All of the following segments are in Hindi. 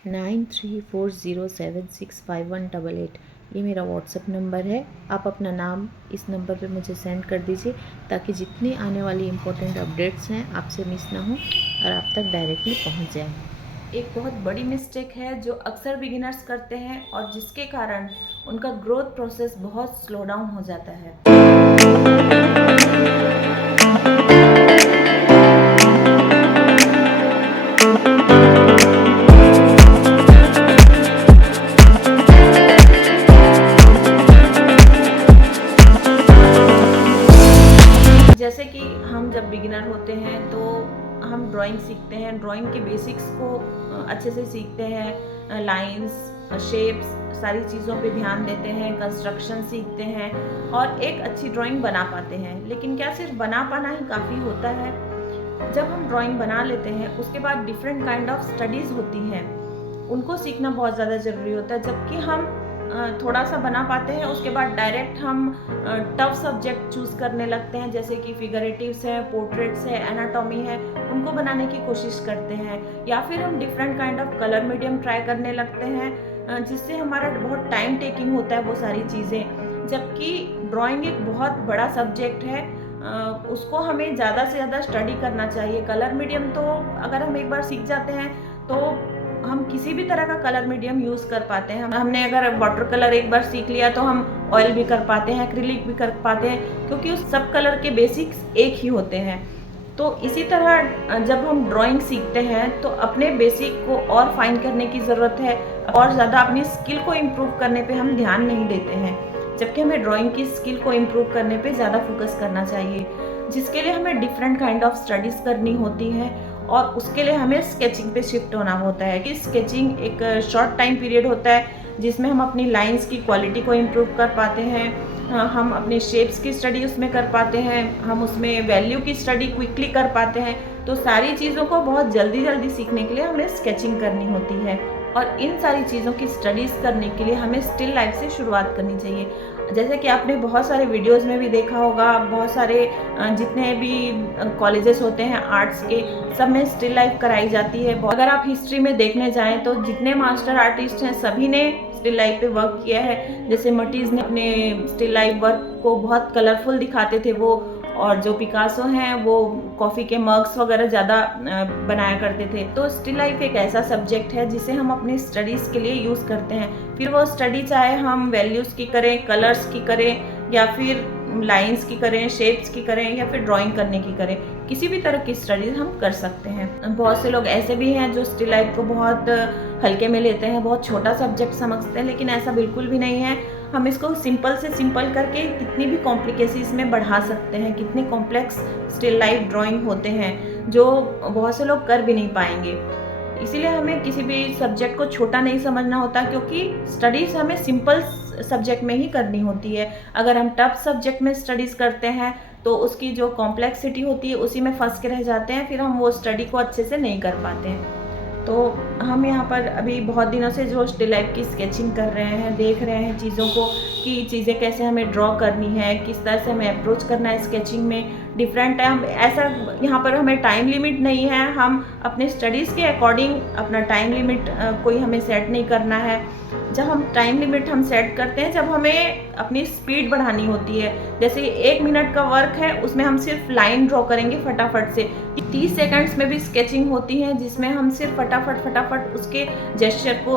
9340765188। ये मेरा व्हाट्सएप नंबर है। आप अपना नाम इस नंबर पे मुझे सेंड कर दीजिए ताकि जितनी आने वाली इम्पोर्टेंट अपडेट्स हैं आपसे मिस ना हो और आप तक डायरेक्टली पहुंच जाएं। एक बहुत बड़ी मिस्टेक है जो अक्सर बिगिनर्स करते हैं और जिसके कारण उनका ग्रोथ प्रोसेस बहुत स्लो डाउन हो जाता है। जैसे कि हम जब बिगिनर होते हैं तो हम ड्राइंग सीखते हैं, ड्राइंग के बेसिक्स को अच्छे से सीखते हैं, लाइंस, शेप्स, सारी चीज़ों पे ध्यान देते हैं, कंस्ट्रक्शन सीखते हैं और एक अच्छी ड्राइंग बना पाते हैं। लेकिन क्या सिर्फ बना पाना ही काफ़ी होता है? जब हम ड्राइंग बना लेते हैं उसके बाद डिफरेंट काइंड ऑफ स्टडीज़ होती हैं, उनको सीखना बहुत ज़्यादा ज़रूरी होता है। जबकि हम थोड़ा सा बना पाते हैं उसके बाद डायरेक्ट हम टफ सब्जेक्ट चूज़ करने लगते हैं, जैसे कि फिगरेटिव्स है, पोर्ट्रेट्स है, एनाटॉमी है, उनको बनाने की कोशिश करते हैं। या फिर हम different kind of colour medium try करने लगते हैं, जिससे हमारा बहुत टाइम टेकिंग होता है वो सारी चीज़ें। जबकि ड्राइंग एक बहुत बड़ा सब्जेक्ट है, उसको हमें ज़्यादा से ज़्यादा स्टडी करना चाहिए। कलर मीडियम तो अगर हम एक बार सीख जाते हैं तो हम किसी भी तरह का कलर मीडियम यूज़ कर पाते हैं। हमने अगर वाटर कलर एक बार सीख लिया तो हम ऑयल भी कर पाते हैं, एक्रिलिक भी कर पाते हैं, क्योंकि उस सब कलर के बेसिक्स एक ही होते हैं। तो इसी तरह जब हम ड्राइंग सीखते हैं तो अपने बेसिक को और फाइन करने की ज़रूरत है और ज़्यादा अपनी स्किल को इम्प्रूव करने पे हम ध्यान नहीं देते हैं, जबकि हमें ड्राइंग की स्किल को इम्प्रूव करने पे ज़्यादा फोकस करना चाहिए, जिसके लिए हमें डिफरेंट काइंड ऑफ स्टडीज़ करनी होती है और उसके लिए हमें स्केचिंग पे शिफ्ट होना होता है। कि स्केचिंग एक शॉर्ट टाइम पीरियड होता है जिसमें हम अपनी लाइंस की क्वालिटी को इम्प्रूव कर पाते हैं, हम अपने शेप्स की स्टडी उसमें कर पाते हैं, हम उसमें वैल्यू की स्टडी क्विकली कर पाते हैं। तो सारी चीज़ों को बहुत जल्दी जल्दी सीखने के लिए हमें स्केचिंग करनी होती है और इन सारी चीज़ों की स्टडीज़ करने के लिए हमें स्टिल लाइफ से शुरुआत करनी चाहिए। जैसे कि आपने बहुत सारे वीडियोस में भी देखा होगा, बहुत सारे जितने भी कॉलेजेस होते हैं आर्ट्स के, सब में स्टिल लाइफ कराई जाती है। अगर आप हिस्ट्री में देखने जाएं तो जितने मास्टर आर्टिस्ट हैं सभी ने स्टिल लाइफ पे वर्क किया है। जैसे मटीज ने अपने स्टिल लाइफ वर्क को बहुत कलरफुल दिखाते थे वो, और जो पिकासो हैं वो कॉफ़ी के मग्स वगैरह ज़्यादा बनाया करते थे। तो स्टिल लाइफ एक ऐसा सब्जेक्ट है जिसे हम अपनी स्टडीज़ के लिए यूज़ करते हैं। फिर वो स्टडी चाहे हम वैल्यूज़ की करें, कलर्स की करें, या फिर लाइंस की करें, शेप्स की करें, या फिर ड्राइंग करने की करें, किसी भी तरह की स्टडीज़ हम कर सकते हैं। बहुत से लोग ऐसे भी हैं जो स्टिल लाइफ को बहुत हल्के में लेते हैं, बहुत छोटा सब्जेक्ट समझते हैं, लेकिन ऐसा बिल्कुल भी नहीं है। हम इसको सिंपल से सिंपल करके कितनी भी कॉम्प्लिकेसीज में बढ़ा सकते हैं। कितने कॉम्प्लेक्स स्टिल लाइफ ड्राइंग होते हैं जो बहुत से लोग कर भी नहीं पाएंगे। इसीलिए हमें किसी भी सब्जेक्ट को छोटा नहीं समझना होता, क्योंकि स्टडीज़ हमें सिंपल सब्जेक्ट में ही करनी होती है। अगर हम टफ सब्जेक्ट में स्टडीज़ करते हैं तो उसकी जो कॉम्प्लेक्सिटी होती है उसी में फंस के रह जाते हैं, फिर हम वो स्टडी को अच्छे से नहीं कर पाते हैं। तो हम यहाँ पर अभी बहुत दिनों से जो स्टिल लाइफ की स्केचिंग कर रहे हैं, देख रहे हैं चीज़ों को कि चीज़ें कैसे हमें ड्रॉ करनी है, किस तरह से हमें अप्रोच करना है स्केचिंग में। डिफरेंट टाइम ऐसा यहाँ पर हमें टाइम लिमिट नहीं है, हम अपने स्टडीज़ के अकॉर्डिंग अपना टाइम लिमिट कोई हमें सेट नहीं करना है। जब हम टाइम लिमिट हम सेट करते हैं जब हमें अपनी स्पीड बढ़ानी होती है। जैसे 1 मिनट का वर्क है उसमें हम सिर्फ लाइन ड्रॉ करेंगे फटाफट से। 30 सेकंड्स में भी स्केचिंग होती है जिसमें हम सिर्फ फटाफट उसके जेस्चर को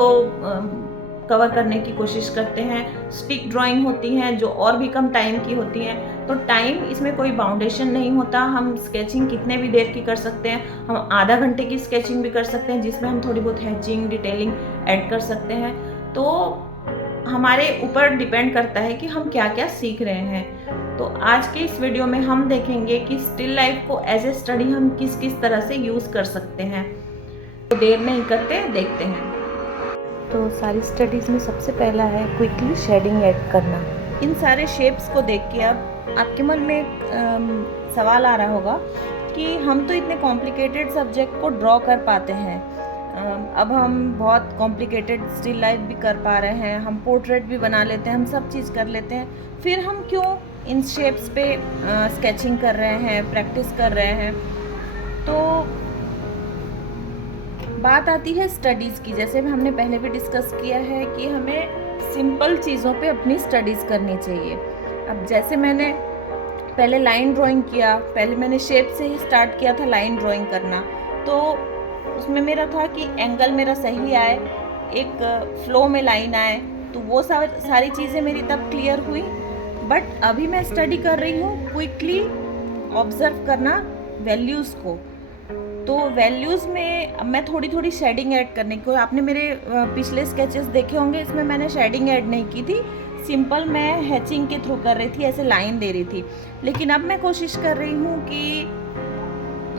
कवर करने की कोशिश करते हैं। स्टिक ड्राइंग होती हैं जो और भी कम टाइम की होती हैं। तो टाइम इसमें कोई बाउंडेशन नहीं होता, हम स्केचिंग कितने भी देर की कर सकते हैं। हम आधा घंटे की स्केचिंग भी कर सकते हैं जिसमें हम थोड़ी बहुत हैचिंग, डिटेलिंग ऐड कर सकते हैं। तो हमारे ऊपर डिपेंड करता है कि हम क्या क्या सीख रहे हैं। तो आज के इस वीडियो में हम देखेंगे कि स्टिल लाइफ को एज ए स्टडी हम किस किस तरह से यूज़ कर सकते हैं। तो देर नहीं करते, देखते हैं। तो सारी स्टडीज़ में सबसे पहला है क्विकली शेडिंग ऐड करना। इन सारे शेप्स को देख के अब आपके मन में एक सवाल आ रहा होगा कि हम तो इतने कॉम्प्लिकेटेड सब्जेक्ट को ड्रॉ कर पाते हैं, अब हम बहुत कॉम्प्लिकेटेड स्टिल लाइफ भी कर पा रहे हैं, हम पोर्ट्रेट भी बना लेते हैं, हम सब चीज़ कर लेते हैं, फिर हम क्यों इन शेप्स पे स्केचिंग कर रहे हैं, प्रैक्टिस कर रहे हैं। तो बात आती है स्टडीज़ की। जैसे हमने पहले भी डिस्कस किया है कि हमें सिंपल चीज़ों पे अपनी स्टडीज़ करनी चाहिए। अब जैसे मैंने पहले लाइन ड्राइंग किया, पहले मैंने शेप से ही स्टार्ट किया था लाइन ड्राइंग करना, तो उसमें मेरा था कि एंगल मेरा सही आए, एक फ्लो में लाइन आए, तो वो सारी चीज़ें मेरी तब क्लियर हुई। बट अभी मैं स्टडी कर रही हूँ क्विकली ऑब्ज़र्व करना वैल्यूज़ को। तो वैल्यूज़ में अब मैं थोड़ी थोड़ी शेडिंग ऐड करने को, आपने मेरे पिछले स्केचेस देखे होंगे, इसमें मैंने शेडिंग ऐड नहीं की थी, सिंपल मैं हैचिंग के थ्रू कर रही थी, ऐसे लाइन दे रही थी। लेकिन अब मैं कोशिश कर रही हूँ कि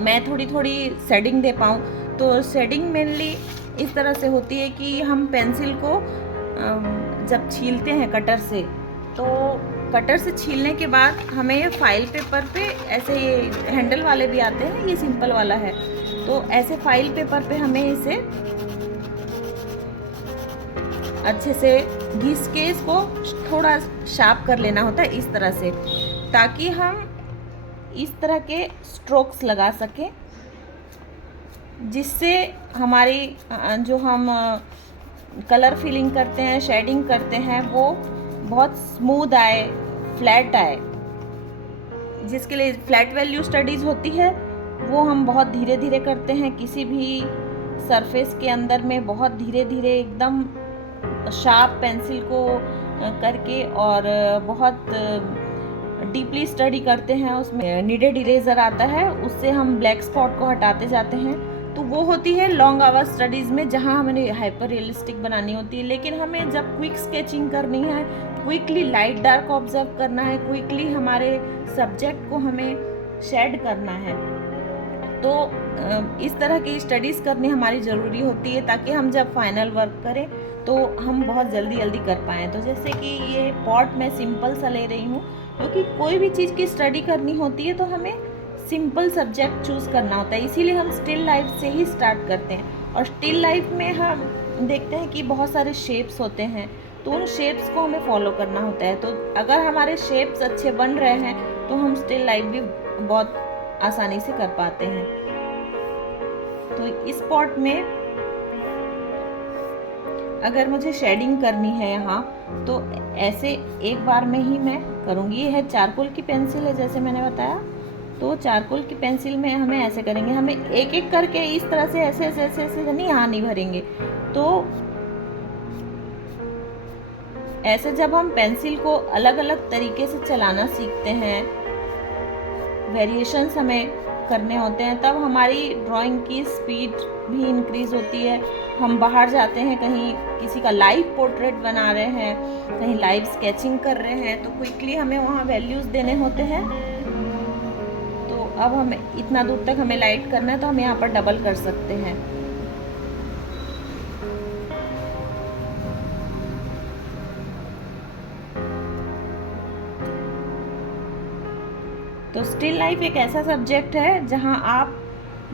मैं थोड़ी थोड़ी शेडिंग दे पाऊँ। तो शेडिंग मेनली इस तरह से होती है कि हम पेंसिल को जब छीलते हैं कटर से, तो कटर से छीलने के बाद हमें ये फाइल पेपर पे, ऐसे ये हैंडल वाले भी आते हैं, ये सिंपल वाला है, तो ऐसे फाइल पेपर पे हमें इसे अच्छे से घिस के इसको थोड़ा शार्प कर लेना होता है इस तरह से, ताकि हम इस तरह के स्ट्रोक्स लगा सकें, जिससे हमारी जो हम कलर फिलिंग करते हैं, शेडिंग करते हैं, वो बहुत स्मूथ आए, फ्लैट आए। जिसके लिए फ्लैट वैल्यू स्टडीज़ होती है वो हम बहुत धीरे धीरे करते हैं, किसी भी सरफेस के अंदर में बहुत धीरे धीरे एकदम शार्प पेंसिल को करके और बहुत डीपली स्टडी करते हैं। उसमें नीडेड इरेजर आता है, उससे हम ब्लैक स्पॉट को हटाते जाते हैं। तो वो होती है लॉन्ग आवर स्टडीज़ में, जहाँ हमें हाइपर रियलिस्टिक बनानी होती है। लेकिन हमें जब क्विक स्केचिंग करनी है, क्विकली लाइट डार्क ऑब्जर्व करना है, क्विकली हमारे सब्जेक्ट को हमें शेड करना है, तो इस तरह की स्टडीज़ करनी हमारी ज़रूरी होती है, ताकि हम जब फाइनल वर्क करें तो हम बहुत जल्दी जल्दी कर पाएँ। तो जैसे कि ये पॉट मैं सिंपल सा ले रही हूँ, क्योंकि कोई भी चीज़ की स्टडी करनी होती है तो हमें सिंपल सब्जेक्ट चूज़ करना होता है, इसीलिए हम स्टिल लाइफ से ही स्टार्ट करते हैं। और स्टिल लाइफ में हम देखते हैं कि बहुत सारे शेप्स होते हैं, तो उन शेप्स को हमें फॉलो करना होता है। तो अगर हमारे शेप्स अच्छे बन रहे हैं तो हम स्टिल लाइफ भी बहुत आसानी से कर पाते हैं। तो इस पॉट में अगर मुझे शेडिंग करनी है यहाँ, तो ऐसे एक बार में ही मैं करूँगी। ये है चारकोल की पेंसिल है, जैसे मैंने बताया, तो चारकोल की पेंसिल में हमें ऐसे करेंगे, हमें एक एक करके इस तरह से ऐसे ऐसे ऐसे ऐसे नहीं, यहाँ नहीं भरेंगे। तो ऐसे जब हम पेंसिल को अलग अलग तरीके से चलाना सीखते हैं, वेरिएशंस हमें करने होते हैं, तब हमारी ड्राइंग की स्पीड भी इंक्रीज़ होती है। हम बाहर जाते हैं, कहीं किसी का लाइव पोर्ट्रेट बना रहे हैं, कहीं लाइव स्केचिंग कर रहे हैं, तो क्विकली हमें वहाँ वैल्यूज़ देने होते हैं। तो अब हमें इतना दूर तक हमें लाइट करना है, तो हम यहाँ पर डबल कर सकते हैं। तो स्टिल लाइफ एक ऐसा सब्जेक्ट है जहाँ आप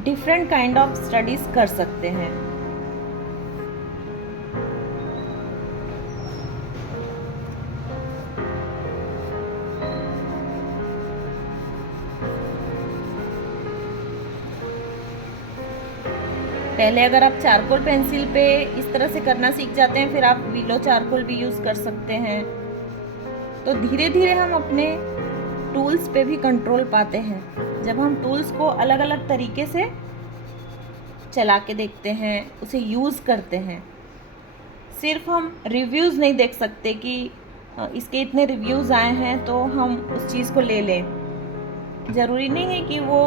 डिफरेंट काइंड ऑफ स्टडीज़ कर सकते हैं। पहले अगर आप चारकोल पेंसिल पे इस तरह से करना सीख जाते हैं, फिर आप विलो चारकोल भी यूज़ कर सकते हैं। तो धीरे धीरे हम अपने टूल्स पे भी कंट्रोल पाते हैं। जब हम टूल्स को अलग अलग तरीके से चला के देखते हैं, उसे यूज़ करते हैं, सिर्फ हम रिव्यूज़ नहीं देख सकते कि इसके इतने रिव्यूज़ आए हैं तो हम उस चीज़ को ले लें। ज़रूरी नहीं है कि वो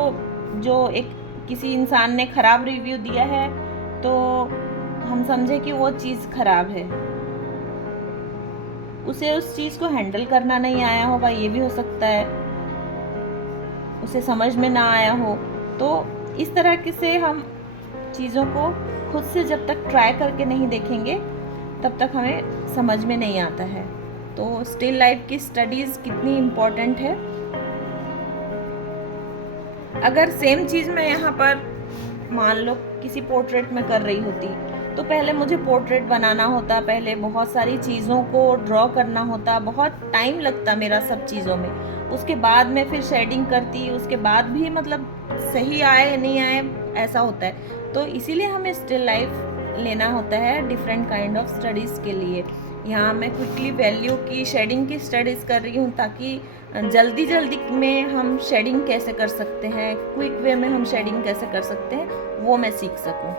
जो एक किसी इंसान ने ख़राब रिव्यू दिया है तो हम समझें कि वो चीज़ ख़राब है। उसे उस चीज़ को हैंडल करना नहीं आया होगा, ये भी हो सकता है, उसे समझ में ना आया हो। तो इस तरह के से हम चीज़ों को खुद से जब तक ट्राई करके नहीं देखेंगे, तब तक हमें समझ में नहीं आता है। तो स्टिल लाइफ की स्टडीज़ कितनी इम्पोर्टेंट है। अगर सेम चीज़ मैं यहाँ पर मान लो किसी पोर्ट्रेट में कर रही होती, तो पहले मुझे पोर्ट्रेट बनाना होता, पहले बहुत सारी चीज़ों को ड्रॉ करना होता, बहुत टाइम लगता मेरा सब चीज़ों में। उसके बाद मैं फिर शेडिंग करती, उसके बाद भी मतलब सही आए नहीं आए ऐसा होता है। तो इसीलिए हमें स्टिल लाइफ लेना होता है डिफरेंट काइंड ऑफ स्टडीज़ के लिए। यहाँ मैं क्विकली वैल्यू की शेडिंग की स्टडीज़ कर रही हूँ ताकि जल्दी जल्दी में हम शेडिंग कैसे कर सकते हैं, क्विक वे में हम शेडिंग कैसे कर सकते हैं, वो मैं सीख सकूँ।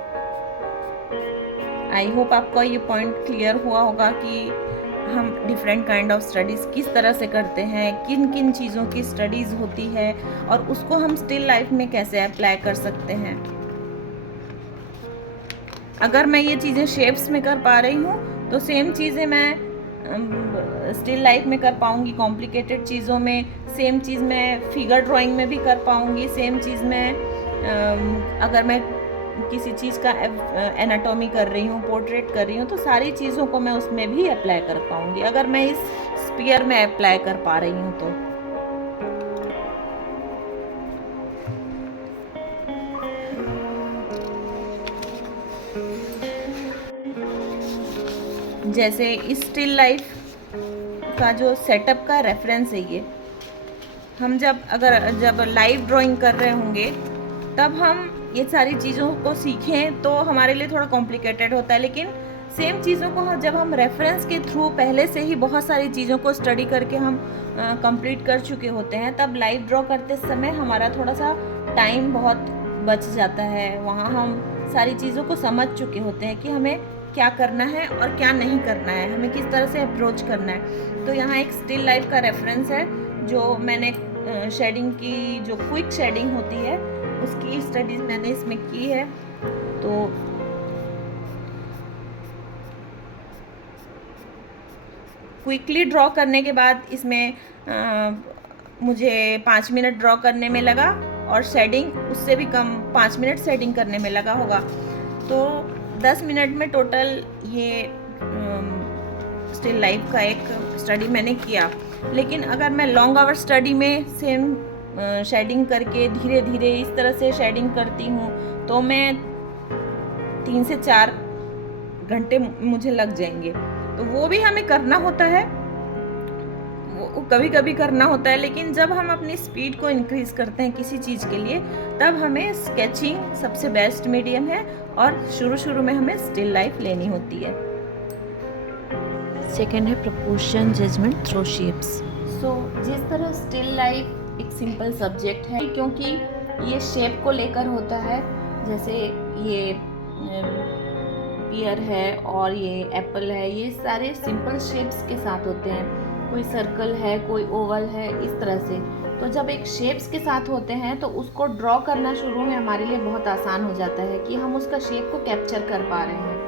आई होप आपको ये पॉइंट क्लियर हुआ होगा कि हम डिफरेंट काइंड ऑफ स्टडीज़ किस तरह से करते हैं, किन किन चीज़ों की स्टडीज़ होती है और उसको हम स्टिल लाइफ में कैसे अप्लाई कर सकते हैं। अगर मैं ये चीज़ें शेप्स में कर पा रही हूँ तो सेम चीज़ें मैं स्टिल लाइफ में कर पाऊँगी। कॉम्प्लिकेटेड चीज़ों में सेम चीज़ मैं फिगर ड्राइंग में भी कर पाऊँगी। सेम चीज़ मैं अगर मैं किसी चीज़ का एनाटॉमी कर रही हूँ, पोर्ट्रेट कर रही हूँ, तो सारी चीज़ों को मैं उसमें भी अप्लाई कर पाऊँगी अगर मैं इस स्पीयर में अप्लाई कर पा रही हूँ तो। जैसे इस स्टिल लाइफ का जो सेटअप का रेफरेंस है ये, हम जब लाइव ड्राइंग कर रहे होंगे तब हम ये सारी चीज़ों को सीखें तो हमारे लिए थोड़ा कॉम्प्लिकेटेड होता है, लेकिन सेम चीज़ों को जब हम रेफरेंस के थ्रू पहले से ही बहुत सारी चीज़ों को स्टडी करके हम कंप्लीट कर चुके होते हैं, तब लाइव ड्रॉ करते समय हमारा थोड़ा सा टाइम बहुत बच जाता है। वहाँ हम सारी चीज़ों को समझ चुके होते हैं कि हमें क्या करना है और क्या नहीं करना है, हमें किस तरह से अप्रोच करना है। तो यहाँ एक स्टिल लाइफ का रेफरेंस है जो मैंने शेडिंग की, जो क्विक शेडिंग होती है उसकी स्टडीज मैंने इसमें की है। तो क्विकली ड्रॉ करने के बाद इसमें मुझे 5 मिनट ड्रॉ करने में लगा और शेडिंग उससे भी कम 5 मिनट शेडिंग करने में लगा होगा। तो 10 मिनट में टोटल ये स्टिल लाइफ का एक स्टडी मैंने किया। लेकिन अगर मैं लॉन्ग आवर स्टडी में सेम शेडिंग करके धीरे धीरे इस तरह से शेडिंग करती हूँ तो मैं 3 से 4 घंटे मुझे लग जाएंगे। तो वो भी हमें करना होता है, वो कभी कभी करना होता है, लेकिन जब हम अपनी स्पीड को इंक्रीज करते हैं किसी चीज़ के लिए तब हमें स्केचिंग सबसे बेस्ट मीडियम है और शुरू में हमें स्टिल लाइफ लेनी होती है। सेकेंड है प्रोपोर्शन जजमेंट थ्रू शेप्स। सो जिस तरह स्टिल लाइफ एक सिंपल सब्जेक्ट है क्योंकि ये शेप को लेकर होता है, जैसे ये पियर है और ये एप्पल है, ये सारे सिंपल शेप्स के साथ होते हैं। कोई सर्कल है, कोई ओवल है, इस तरह से। तो जब एक शेप्स के साथ होते हैं तो उसको ड्रॉ करना शुरू में हमारे लिए बहुत आसान हो जाता है कि हम उसका शेप को कैप्चर कर पा रहे हैं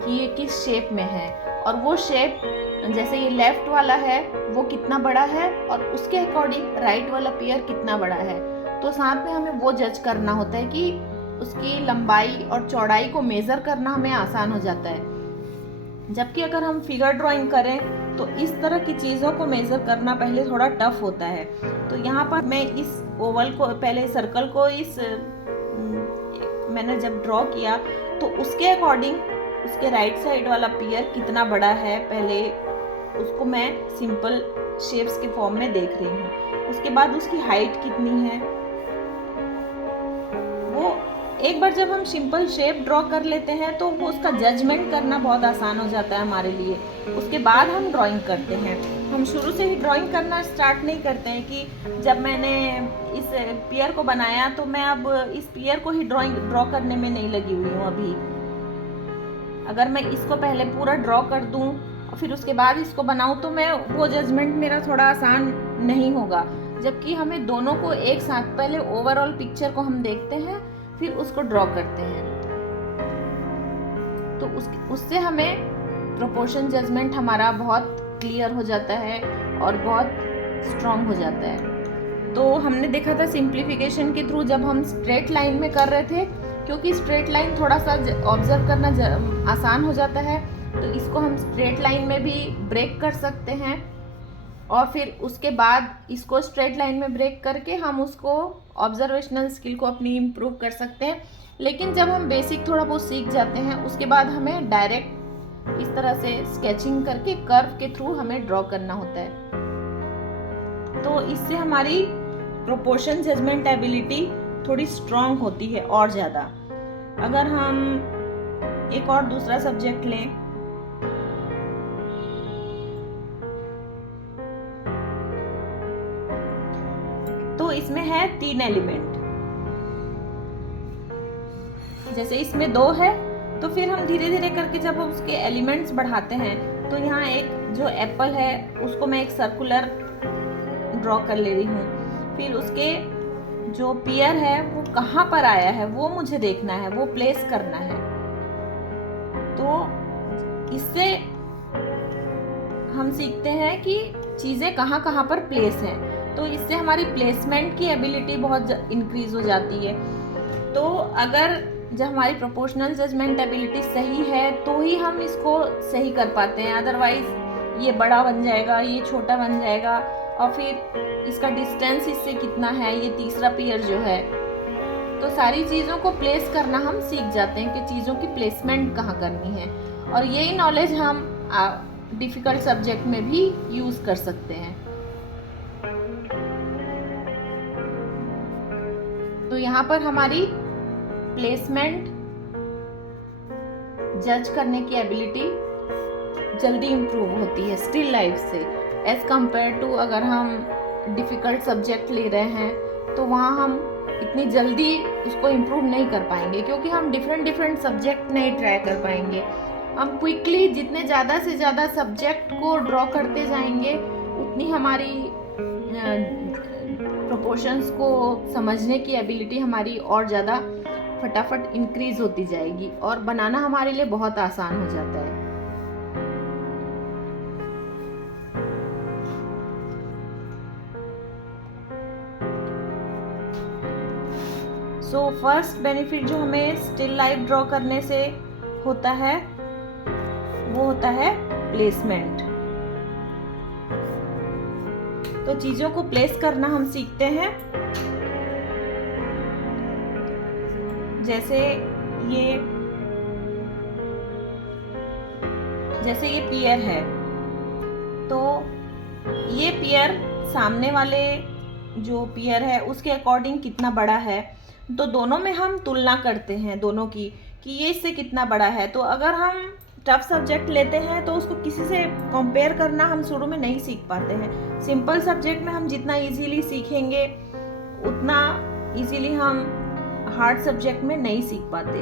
कि ये किस शेप में है, और वो शेप जैसे ये लेफ्ट वाला है वो कितना बड़ा है और उसके अकॉर्डिंग राइट वाला पियर कितना बड़ा है। तो साथ में हमें वो जज करना होता है कि उसकी लंबाई और चौड़ाई को मेज़र करना हमें आसान हो जाता है। जबकि अगर हम फिगर ड्राइंग करें तो इस तरह की चीज़ों को मेज़र करना पहले थोड़ा टफ होता है। तो यहाँ पर मैं इस ओवल को, पहले सर्कल को मैंने जब ड्रॉ किया तो उसके अकॉर्डिंग उसके राइट साइड वाला पियर कितना बड़ा है, पहले उसको मैं सिंपल शेप्स के फॉर्म में देख रही हूँ। उसके बाद उसकी हाइट कितनी है, वो एक बार जब हम सिंपल शेप ड्रॉ कर लेते हैं तो वो उसका जजमेंट करना बहुत आसान हो जाता है हमारे लिए। उसके बाद हम ड्राइंग करते हैं। हम शुरू से ही ड्राइंग करना स्टार्ट नहीं करते हैं कि जब मैंने इस पियर को बनाया तो मैं अब इस पियर को ही ड्रॉ करने में नहीं लगी हुई हूँ अभी। अगर मैं इसको पहले पूरा ड्रॉ कर दूं और फिर उसके बाद इसको बनाऊं तो मैं वो जजमेंट मेरा थोड़ा आसान नहीं होगा। जबकि हमें दोनों को एक साथ, पहले ओवरऑल पिक्चर को हम देखते हैं फिर उसको ड्रॉ करते हैं, तो उससे हमें प्रोपोर्शन जजमेंट हमारा बहुत क्लियर हो जाता है और बहुत स्ट्रॉन्ग हो जाता है। तो हमने देखा था सिंप्लीफिकेशन के थ्रू जब हम स्ट्रेट लाइन में कर रहे थे, क्योंकि स्ट्रेट लाइन थोड़ा सा ऑब्जर्व करना आसान हो जाता है, तो इसको हम स्ट्रेट लाइन में भी ब्रेक कर सकते हैं और फिर उसके बाद इसको स्ट्रेट लाइन में ब्रेक करके हम उसको ऑब्जर्वेशनल स्किल को अपनी इम्प्रूव कर सकते हैं। लेकिन जब हम बेसिक थोड़ा बहुत सीख जाते हैं उसके बाद हमें डायरेक्ट इस तरह से स्केचिंग करके कर्व के थ्रू हमें ड्रॉ करना होता है। तो इससे हमारी प्रोपोर्शन जजमेंट एबिलिटी थोड़ी स्ट्रॉन्ग होती है और ज़्यादा। अगर हम एक और दूसरा सब्जेक्ट लें, तो इसमें है 3 एलिमेंट। जैसे इसमें 2 है, तो फिर हम धीरे धीरे करके जब उसके एलिमेंट्स बढ़ाते हैं, तो यहाँ एक जो एप्पल है उसको मैं एक सर्कुलर ड्रॉ कर ले रही हूँ। फिर उसके जो पेयर है वो कहाँ पर आया है वो मुझे देखना है, वो प्लेस करना है। तो इससे हम सीखते हैं कि चीज़ें कहाँ कहाँ पर प्लेस हैं, तो इससे हमारी प्लेसमेंट की एबिलिटी बहुत इंक्रीज हो जाती है। तो अगर जब हमारी प्रोपोर्शनल जजमेंट एबिलिटी सही है तो ही हम इसको सही कर पाते हैं, अदरवाइज ये बड़ा बन जाएगा, ये छोटा बन जाएगा, और फिर इसका डिस्टेंस इससे कितना है, ये तीसरा पेयर जो है। तो सारी चीज़ों को प्लेस करना हम सीख जाते हैं कि चीज़ों की प्लेसमेंट कहाँ करनी है, और यही नॉलेज हम डिफ़िकल्ट सब्जेक्ट में भी यूज़ कर सकते हैं। तो यहाँ पर हमारी प्लेसमेंट जज करने की एबिलिटी जल्दी इम्प्रूव होती है स्टिल लाइफ से, एज कंपेयर टू अगर हम डिफ़िकल्ट सब्जेक्ट ले रहे हैं तो वहाँ हम इतनी जल्दी उसको इम्प्रूव नहीं कर पाएंगे, क्योंकि हम डिफरेंट सब्जेक्ट नहीं ट्राई कर पाएंगे। हम क्विकली जितने ज़्यादा से ज़्यादा सब्जेक्ट को ड्रॉ करते जाएंगे, उतनी हमारी प्रोपोर्शंस को समझने की एबिलिटी हमारी और ज़्यादा फटाफट इंक्रीज होती जाएगी, और बनाना हमारे लिए बहुत आसान हो जाता है। सो फर्स्ट बेनिफिट जो हमें स्टिल लाइफ ड्रॉ करने से होता है वो होता है प्लेसमेंट। तो चीज़ों को प्लेस करना हम सीखते हैं। जैसे ये पेयर है, तो ये पेयर सामने वाले जो पेयर है उसके अकॉर्डिंग कितना बड़ा है, तो दोनों में हम तुलना करते हैं दोनों की कि ये इससे कितना बड़ा है। तो अगर हम टफ सब्जेक्ट लेते हैं तो उसको किसी से कंपेयर करना हम शुरू में नहीं सीख पाते हैं। सिंपल सब्जेक्ट में हम जितना इजीली सीखेंगे उतना इजीली हम हार्ड सब्जेक्ट में नहीं सीख पाते।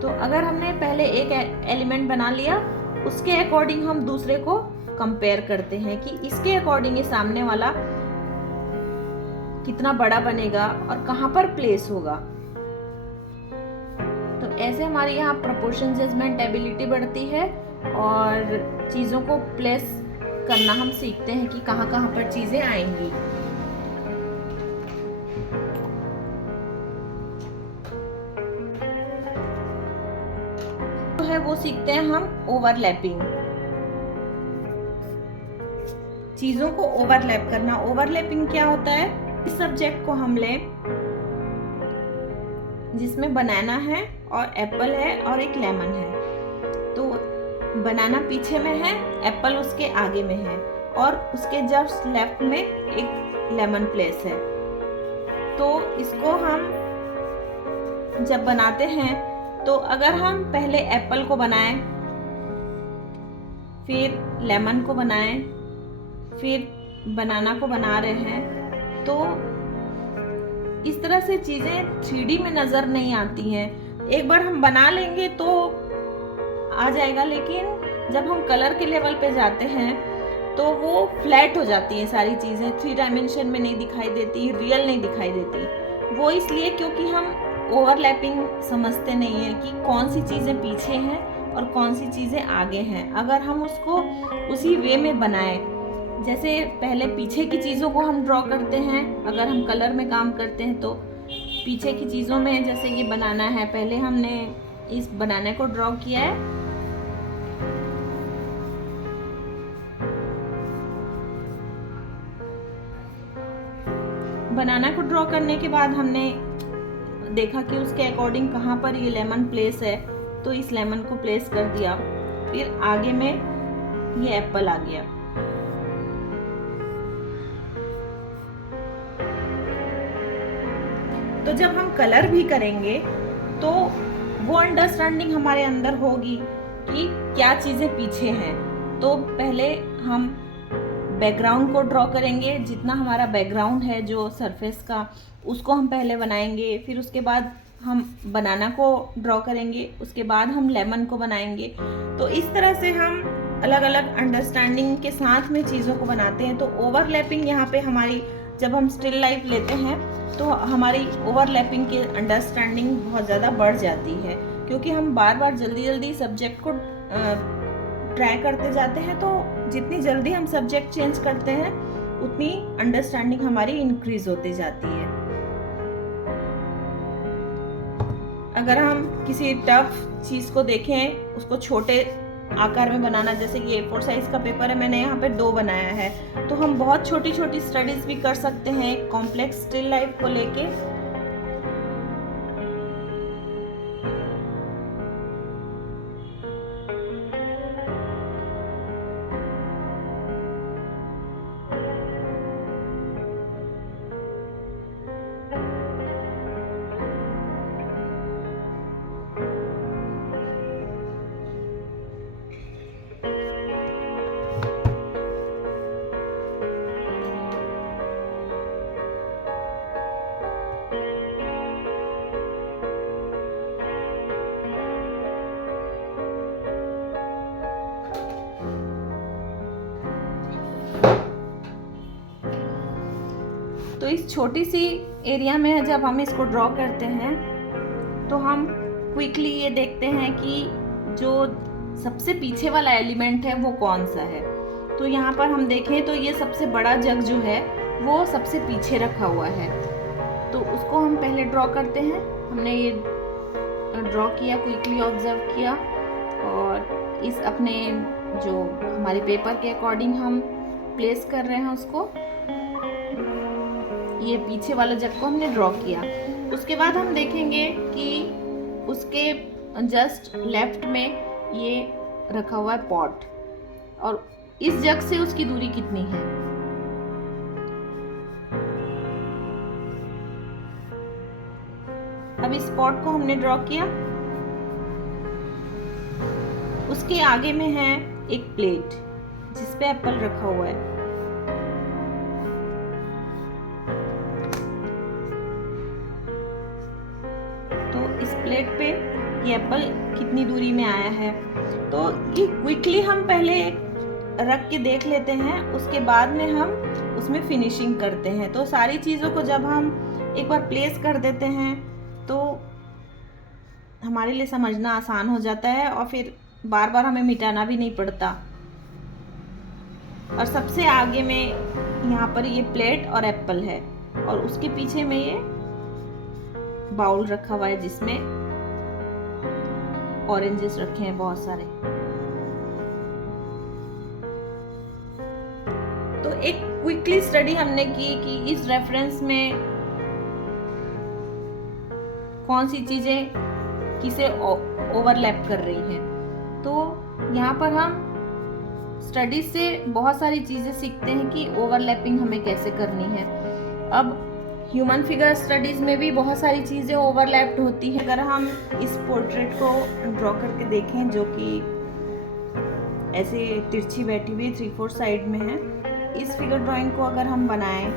तो अगर हमने पहले एक एलिमेंट बना लिया, उसके अकॉर्डिंग हम दूसरे को कंपेयर करते हैं कि इसके अकॉर्डिंग ये सामने वाला कितना बड़ा बनेगा और कहाँ पर प्लेस होगा। तो ऐसे हमारी यहाँ प्रोपोर्शन जजमेंट एबिलिटी बढ़ती है और चीज़ों को प्लेस करना हम सीखते हैं कि कहाँ कहाँ पर चीज़ें आएंगी। तो है वो सीखते हैं हम ओवरलैपिंग, चीज़ों को ओवरलैप करना। ओवरलैपिंग क्या होता है? इस सब्जेक्ट को हम लें जिसमें बनाना है और एप्पल है और एक लेमन है। तो बनाना पीछे में है, एप्पल उसके आगे में है, और उसके जस्ट लेफ्ट में एक लेमन प्लेस है। तो इसको हम जब बनाते हैं तो अगर हम पहले एप्पल को बनाएं, फिर लेमन को बनाएं, फिर बनाना को बना रहे हैं, तो इस तरह से चीज़ें 3D में नज़र नहीं आती हैं। एक बार हम बना लेंगे तो आ जाएगा, लेकिन जब हम कलर के लेवल पे जाते हैं तो वो फ्लैट हो जाती हैं सारी चीज़ें, 3 डायमेंशन में नहीं दिखाई देती, रियल नहीं दिखाई देती। वो इसलिए क्योंकि हम ओवरलैपिंग समझते नहीं हैं कि कौन सी चीज़ें पीछे हैं और कौन सी चीज़ें आगे हैं। अगर हम उसको उसी वे में बनाएं, जैसे पहले पीछे की चीज़ों को हम ड्रॉ करते हैं, अगर हम कलर में काम करते हैं तो पीछे की चीज़ों में जैसे ये बनाना है, पहले हमने इस बनाने को ड्रॉ किया है, बनाना को ड्रॉ करने के बाद हमने देखा कि उसके अकॉर्डिंग कहाँ पर ये लेमन प्लेस है, तो इस लेमन को प्लेस कर दिया। फिर आगे में ये एप्पल आ गया। जब हम कलर भी करेंगे तो वो अंडरस्टैंडिंग हमारे अंदर होगी कि क्या चीज़ें पीछे हैं। तो पहले हम बैकग्राउंड को ड्रॉ करेंगे, जितना हमारा बैकग्राउंड है जो सरफेस का उसको हम पहले बनाएंगे, फिर उसके बाद हम बनाना को ड्रॉ करेंगे, उसके बाद हम लेमन को बनाएंगे। तो इस तरह से हम अलग अलग अंडरस्टैंडिंग के साथ में चीज़ों को बनाते हैं। तो ओवरलैपिंग यहाँ पे हमारी, जब हम स्टिल लाइफ लेते हैं तो हमारी ओवरलैपिंग की अंडरस्टैंडिंग बहुत ज़्यादा बढ़ जाती है, क्योंकि हम बार बार जल्दी जल्दी सब्जेक्ट को ट्राई करते जाते हैं। तो जितनी जल्दी हम सब्जेक्ट चेंज करते हैं उतनी अंडरस्टैंडिंग हमारी इंक्रीज होती जाती है। अगर हम किसी टफ चीज़ को देखें, उसको छोटे आकार में बनाना, जैसे कि A4 साइज का पेपर है, मैंने यहाँ पे 2 बनाया है, तो हम बहुत छोटी छोटी स्टडीज भी कर सकते हैं कॉम्प्लेक्स स्टिल लाइफ को लेके। तो इस छोटी सी एरिया में जब हम इसको ड्रॉ करते हैं तो हम क्विकली ये देखते हैं कि जो सबसे पीछे वाला एलिमेंट है वो कौन सा है। तो यहाँ पर हम देखें तो ये सबसे बड़ा जग जो है वो सबसे पीछे रखा हुआ है, तो उसको हम पहले ड्रॉ करते हैं। हमने ये ड्रॉ किया, क्विकली ऑब्जर्व किया, और इस अपने जो हमारे पेपर के अकॉर्डिंग हम प्लेस कर रहे हैं उसको, ये पीछे वाला जग को हमने ड्रॉ किया। उसके बाद हम देखेंगे कि उसके जस्ट लेफ्ट में ये रखा हुआ है पॉट, और इस जग से उसकी दूरी कितनी है। अब इस पॉट को हमने ड्रॉ किया, उसके आगे में है एक प्लेट जिस पे एप्पल रखा हुआ है। इस प्लेट पे ये एप्पल कितनी दूरी में आया है, तो ये क्विकली हम पहले रख के देख लेते हैं, उसके बाद में हम उसमें फिनिशिंग करते हैं। तो सारी चीज़ों को जब हम एक बार प्लेस कर देते हैं तो हमारे लिए समझना आसान हो जाता है, और फिर बार बार हमें मिटाना भी नहीं पड़ता। और सबसे आगे में यहाँ पर ये प्लेट और एप्पल है, और उसके पीछे में ये बाउल रखा हुआ है जिसमें ऑरेंजेस रखे हैं बहुत सारे। तो एक क्विकली स्टडी हमने की कि इस रेफरेंस में कौन सी चीजें किसे ओवरलैप कर रही हैं। तो यहाँ पर हम स्टडी से बहुत सारी चीजें सीखते हैं कि ओवरलैपिंग हमें कैसे करनी है। अब ह्यूमन फिगर स्टडीज़ में भी बहुत सारी चीज़ें ओवरलैप्ड होती हैं। अगर हम इस पोर्ट्रेट को ड्रॉ करके देखें, जो कि ऐसे तिरछी बैठी हुई 3/4 साइड में है, इस फिगर ड्राइंग को अगर हम बनाएं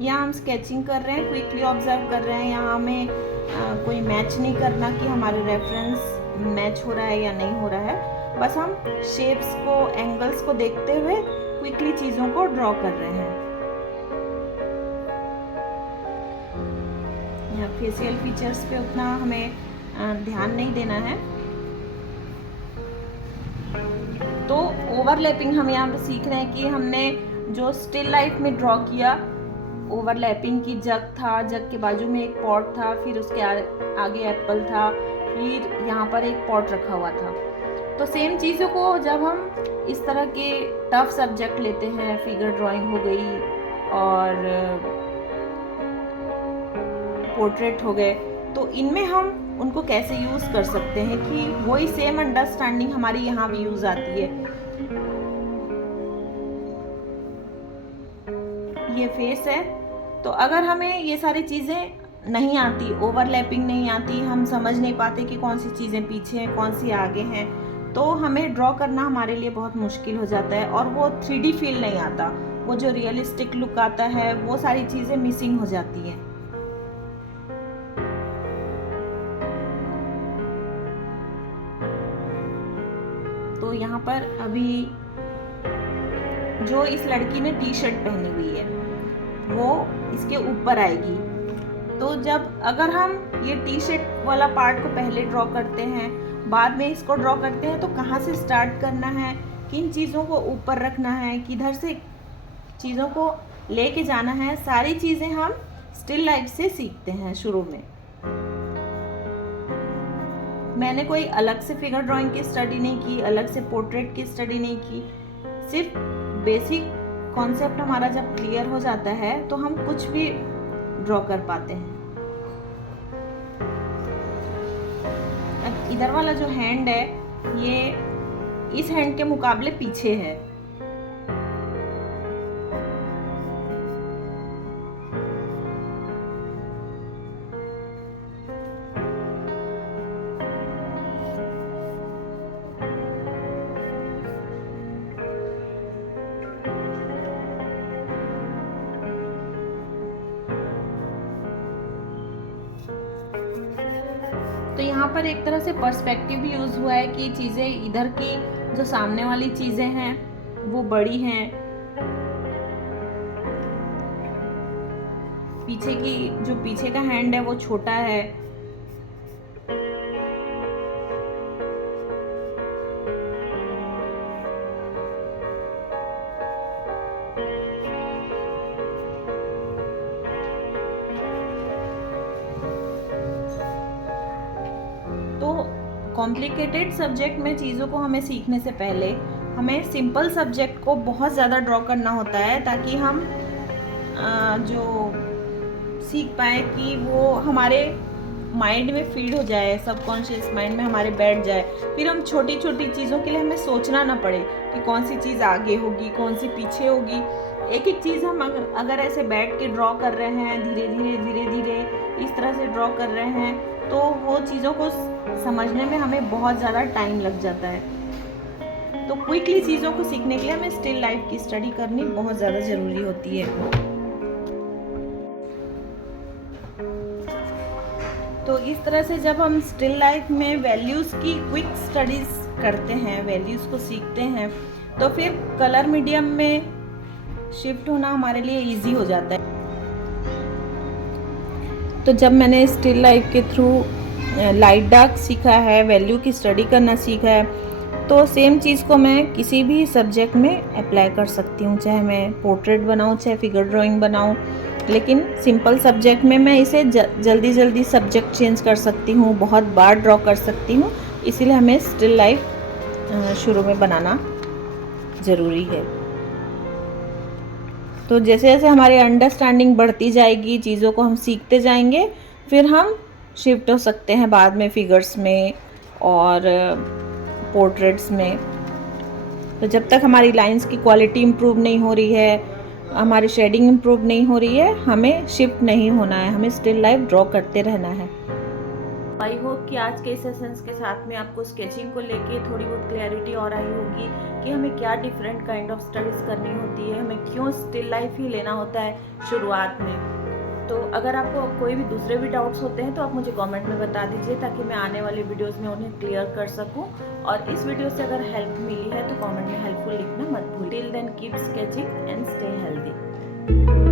यहाँ हम स्केचिंग कर रहे हैं, क्विकली ऑब्जर्व कर रहे हैं। यहाँ हमें कोई मैच नहीं करना कि हमारे रेफरेंस मैच हो रहा है या नहीं हो रहा है, बस हम शेप्स को, एंगल्स को देखते हुए क्विकली चीज़ों को ड्रॉ कर रहे हैं। यहाँ फेशियल फीचर्स पे उतना हमें ध्यान नहीं देना है। तो ओवरलैपिंग हम यहाँ पे सीख रहे हैं कि हमने जो स्टिल लाइफ में ड्रॉ किया, ओवरलैपिंग की जग था, जग के बाजू में एक पॉट था, फिर उसके आगे एप्पल था, फिर यहाँ पर एक पॉट रखा हुआ था। तो सेम चीज़ों को जब हम इस तरह के टफ सब्जेक्ट लेते हैं, फिगर ड्राइंग हो गई और पोर्ट्रेट हो गए, तो इनमें हम उनको कैसे यूज़ कर सकते हैं कि वही सेम अंडरस्टैंडिंग हमारी यहाँ भी यूज़ आती है। ये फेस है, तो अगर हमें ये सारी चीज़ें नहीं आती, ओवरलैपिंग नहीं आती, हम समझ नहीं पाते कि कौन सी चीज़ें पीछे हैं कौन सी आगे हैं, तो हमें ड्रॉ करना हमारे लिए बहुत मुश्किल हो जाता है और वो 3D फील नहीं आता, वो जो रियलिस्टिक लुक आता है वो सारी चीज़ें मिसिंग हो जाती हैं। तो यहाँ पर अभी जो इस लड़की ने टी शर्ट पहनी हुई है वो इसके ऊपर आएगी, तो जब अगर हम ये टी शर्ट वाला पार्ट को पहले ड्रॉ करते हैं बाद में इसको ड्रॉ करते हैं तो कहाँ से स्टार्ट करना है, किन चीज़ों को ऊपर रखना है, किधर से चीज़ों को लेके जाना है, सारी चीज़ें हम स्टिल लाइफ से सीखते हैं शुरू में। मैंने कोई अलग से फिगर ड्राइंग की स्टडी नहीं की, अलग से पोर्ट्रेट की स्टडी नहीं की, सिर्फ बेसिक कॉन्सेप्ट हमारा जब क्लियर हो जाता है तो हम कुछ भी ड्रॉ कर पाते हैं। अब इधर वाला जो हैंड है ये इस हैंड के मुकाबले पीछे है, तो यहाँ पर एक तरह से पर्सपेक्टिव भी यूज़ हुआ है कि चीज़ें इधर की जो सामने वाली चीज़ें हैं वो बड़ी हैं, पीछे की जो पीछे का हैंड है वो छोटा है। कॉम्प्लिकेटेड सब्जेक्ट में चीज़ों को हमें सीखने से पहले हमें सिंपल सब्जेक्ट को बहुत ज़्यादा ड्रॉ करना होता है ताकि हम जो सीख पाए कि वो हमारे माइंड में फीड हो जाए, सबकॉन्शियस माइंड में हमारे बैठ जाए, फिर हम छोटी छोटी चीज़ों के लिए हमें सोचना ना पड़े कि कौन सी चीज़ आगे होगी कौन सी पीछे होगी। एक एक चीज़ हम अगर ऐसे बैठ के ड्रॉ कर रहे हैं, धीरे धीरे इस तरह से ड्रॉ कर रहे हैं, तो वो चीज़ों को समझने में हमें बहुत ज़्यादा टाइम लग जाता है। तो क्विकली चीज़ों को सीखने के लिए हमें स्टिल लाइफ की स्टडी करनी बहुत ज़्यादा ज़रूरी होती है। तो इस तरह से जब हम स्टिल लाइफ में वैल्यूज़ की क्विक स्टडीज़ करते हैं, वैल्यूज़ को सीखते हैं, तो फिर कलर मीडियम में शिफ्ट होना हमारे लिए इजी हो जाता है। तो जब मैंने स्टिल लाइफ के थ्रू लाइट डार्क सीखा है, वैल्यू की स्टडी करना सीखा है, तो सेम चीज़ को मैं किसी भी सब्जेक्ट में अप्लाई कर सकती हूँ, चाहे मैं पोर्ट्रेट बनाऊँ चाहे फिगर ड्राइंग बनाऊँ। लेकिन सिंपल सब्जेक्ट में मैं इसे जल्दी जल्दी सब्जेक्ट चेंज कर सकती हूँ, बहुत बार ड्रॉ कर सकती हूँ, इसीलिए हमें स्टिल लाइफ शुरू में बनाना ज़रूरी है। तो जैसे जैसे हमारी अंडरस्टैंडिंग बढ़ती जाएगी, चीज़ों को हम सीखते जाएंगे, फिर हम शिफ्ट हो सकते हैं बाद में फिगर्स में और पोर्ट्रेट्स में। तो जब तक हमारी लाइंस की क्वालिटी इम्प्रूव नहीं हो रही है, हमारी शेडिंग इम्प्रूव नहीं हो रही है, हमें शिफ्ट नहीं होना है, हमें स्टिल लाइफ ड्रॉ करते रहना है। आई होप कि आज के सेशंस के साथ में आपको स्केचिंग को लेके थोड़ी बहुत क्लैरिटी और आई होगी कि हमें क्या डिफरेंट काइंड ऑफ स्टडीज़ करनी होती है, हमें क्यों स्टिल लाइफ ही लेना होता है शुरुआत में। तो अगर आपको कोई भी दूसरे भी डाउट्स होते हैं तो आप मुझे कमेंट में बता दीजिए ताकि मैं आने वाले वीडियोस में उन्हें क्लियर कर सकूं। और इस वीडियो से अगर हेल्प मिली है तो कमेंट में हेल्पफुल लिखना मत भूलिए। Till then keep sketching and stay healthy.